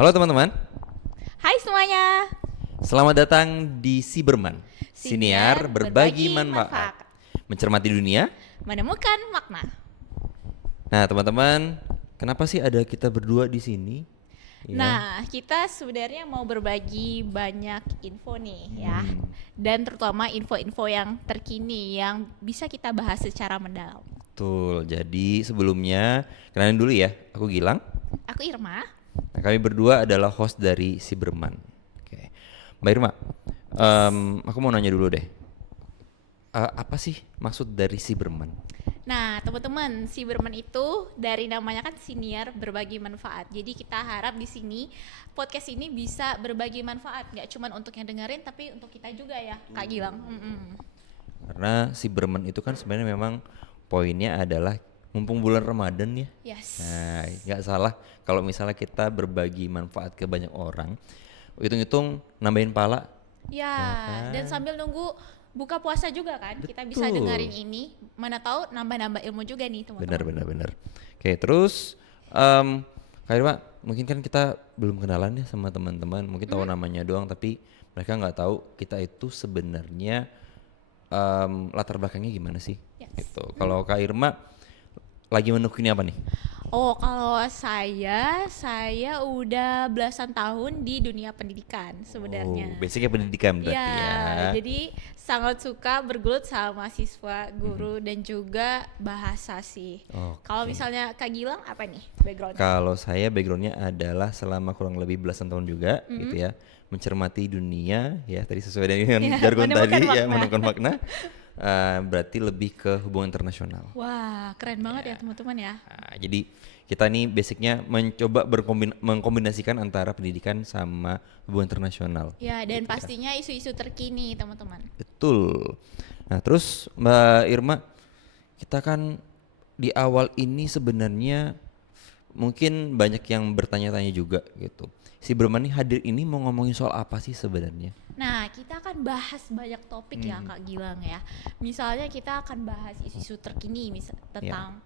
Halo teman-teman, Hai semuanya. selamat datang di Siberman, Siniar Siniar berbagi berbagi manfaat, manfaat. mencermati dunia. Menemukan makna. Nah teman-teman, kenapa sih ada kita berdua di sini? Ya, Nah, kita sebenarnya mau berbagi banyak info nih ya. Hmm. Dan terutama info-info yang terkini yang bisa kita bahas secara mendalam. betul. Jadi sebelumnya kenalin dulu ya, aku Gilang. Aku Irma. Nah, kami berdua adalah host dari Siberman. Oke, Mbak Irma, Yes. aku mau nanya dulu deh, apa sih maksud dari Siberman? Nah, teman-teman, si Berman itu dari namanya kan siniar berbagi manfaat. Jadi kita harap di sini podcast ini bisa berbagi manfaat, nggak cuma untuk yang dengerin tapi untuk kita juga ya, Kak Gilang. Karena Siberman itu kan sebenarnya memang poinnya adalah mumpung bulan Ramadan ya. Yes. Nah, nggak salah kalau misalnya kita berbagi manfaat ke banyak orang, hitung-hitung nambahin pala, Ya, ya kan? dan sambil nunggu buka puasa juga kan, kita bisa Betul. dengerin ini. Mana tahu nambah-nambah ilmu juga nih, Benar, teman-teman. benar, benar. Oke, terus Kak Irma, mungkin kan kita belum kenalan ya sama teman-teman, mungkin tahu namanya doang, tapi mereka nggak tahu kita itu sebenarnya latar belakangnya gimana sih? Yes. Gitu. Kalau Kak Irma lagi menekuni apa nih? Oh, kalau saya udah belasan tahun di dunia pendidikan sebenarnya. Oh, basicnya pendidikan berarti ya. Jadi sangat suka bergelut sama siswa, guru, dan juga bahasa sih. Kalau Oke. misalnya Kak Gilang apa nih backgroundnya? Kalau saya backgroundnya adalah selama kurang lebih belasan tahun juga gitu ya, mencermati dunia ya tadi sesuai dengan Ya, jargon menemukan tadi ya makna. menemukan makna. Berarti lebih ke hubungan internasional. Wah, keren banget ya teman-teman ya. Nah, jadi kita nih basicnya mencoba mengkombinasikan antara pendidikan sama hubungan internasional. Ya, dan gitu ya. pastinya isu-isu terkini, teman-teman. Betul. Nah, terus Mbak Irma, kita kan di awal ini sebenarnya mungkin banyak yang bertanya-tanya juga gitu. Si Berman nih hadir ini mau ngomongin soal apa sih sebenarnya? Nah, kita akan bahas banyak topik ya, Kak Gilang ya. Misalnya kita akan bahas isu-isu terkini tentang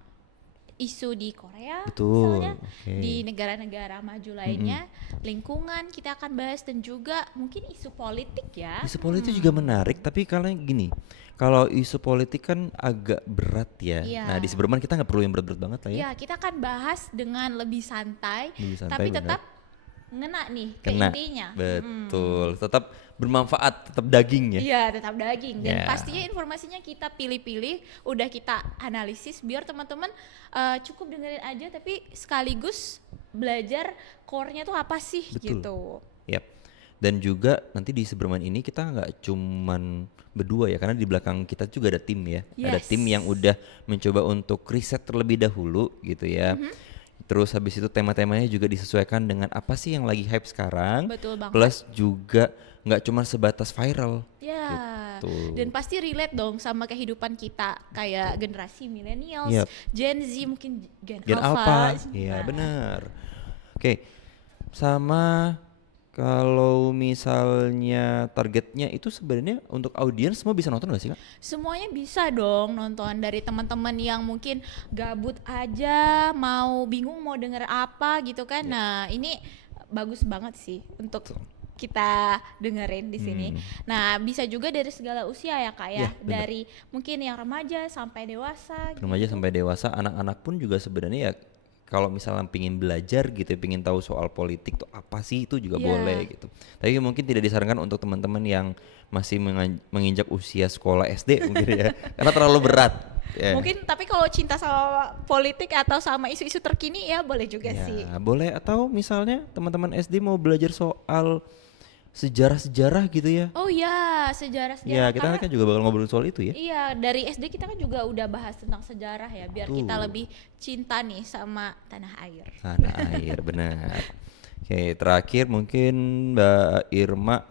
isu di Korea, Betul. misalnya Oke. di negara-negara maju lainnya, lingkungan kita akan bahas dan juga mungkin isu politik ya. Isu politik juga menarik, tapi kalau gini, kalau isu politik kan agak berat ya. Iya. Nah, di Si Berman kita nggak perlu yang berat-berat banget lah ya. Ya, kita akan bahas dengan lebih santai, Lebih santai, tapi benar. tetap ngena nih ke Kena. intinya. Betul. Tetap bermanfaat, tetap daging ya. Iya, tetap daging dan Ya. pastinya informasinya kita pilih-pilih, udah kita analisis biar teman-teman cukup dengerin aja tapi sekaligus belajar core-nya tuh apa sih Betul. gitu. Yap. Dan juga nanti di Seberman ini kita nggak cuman berdua ya, karena di belakang kita juga ada tim ya. Ada Yes. tim yang udah mencoba untuk riset terlebih dahulu gitu ya. Terus habis itu tema-temanya juga disesuaikan dengan apa sih yang lagi hype sekarang. Betul banget. Plus juga nggak cuma sebatas viral. Ya. Gitu. Dan pasti relate dong sama kehidupan kita kayak generasi millennials, Yep. Gen Z mungkin Gen Gen Alpha. Alpha, iya Nah, benar. Oke, sama kalau misalnya targetnya itu sebenarnya untuk audiens semua bisa nonton gak sih Kak? semuanya bisa dong nonton, dari teman-teman yang mungkin gabut aja, mau bingung mau denger apa gitu kan. Nah, ini bagus banget sih untuk kita dengerin di sini. Nah, bisa juga dari segala usia ya Kak ya. Iya, bener. Dari mungkin yang remaja sampai dewasa Remaja sampai dewasa, anak-anak pun juga sebenarnya ya kalau misalnya pingin belajar gitu, pingin tahu soal politik tuh apa sih itu juga Iya. boleh gitu. Tapi mungkin tidak disarankan untuk teman-teman yang masih menginjak usia sekolah SD mungkin ya, karena terlalu berat. Ya. Mungkin tapi kalau cinta sama politik atau sama isu-isu terkini ya boleh juga Ya, sih. boleh, atau misalnya teman-teman SD mau belajar soal sejarah-sejarah gitu ya. Oh ya, sejarah-sejarah. Ya, kita Karena kan juga bakal ngobrol soal itu ya. iya, dari SD kita kan juga udah bahas tentang sejarah ya, biar kita Betul. lebih cinta nih sama tanah air. Tanah air, benar. Oke, terakhir mungkin Mbak Irma,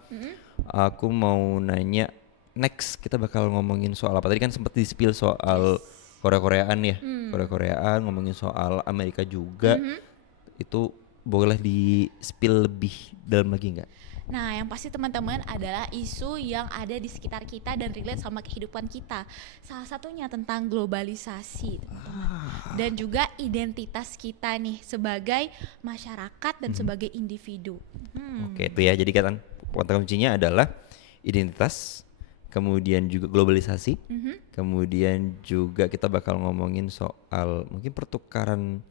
aku mau nanya, next kita bakal ngomongin soal apa? Tadi kan sempat di-spill soal Korea-Koreaan ya, Korea-Koreaan, ngomongin soal Amerika juga. Itu boleh di-spill lebih dalam lagi nggak? Nah, yang pasti teman-teman adalah isu yang ada di sekitar kita dan relate sama kehidupan kita. Salah satunya tentang globalisasi, teman-teman. Dan juga identitas kita nih sebagai masyarakat dan sebagai individu. Oke, itu ya. Jadi kan kata kuncinya adalah identitas, kemudian juga globalisasi, kemudian juga kita bakal ngomongin soal mungkin pertukaran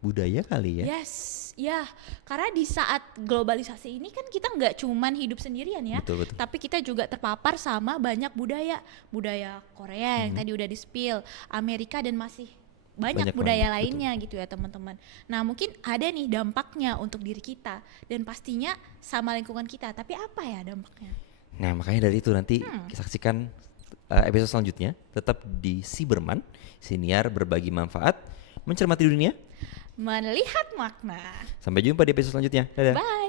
budaya kali ya. Yes, ya, karena di saat globalisasi ini kan kita nggak cuman hidup sendirian ya, Betul, betul. tapi kita juga terpapar sama banyak budaya, budaya Korea yang tadi udah di-spill, Amerika dan masih banyak Banyak budaya banget, lainnya gitu ya teman-teman. Nah mungkin ada nih dampaknya untuk diri kita dan pastinya sama lingkungan kita, tapi apa ya dampaknya? Nah, makanya dari itu nanti saksikan episode selanjutnya tetap di Cyberman, siniar berbagi manfaat, mencermati dunia. Melihat makna. Sampai jumpa di episode selanjutnya. Dadah. Bye.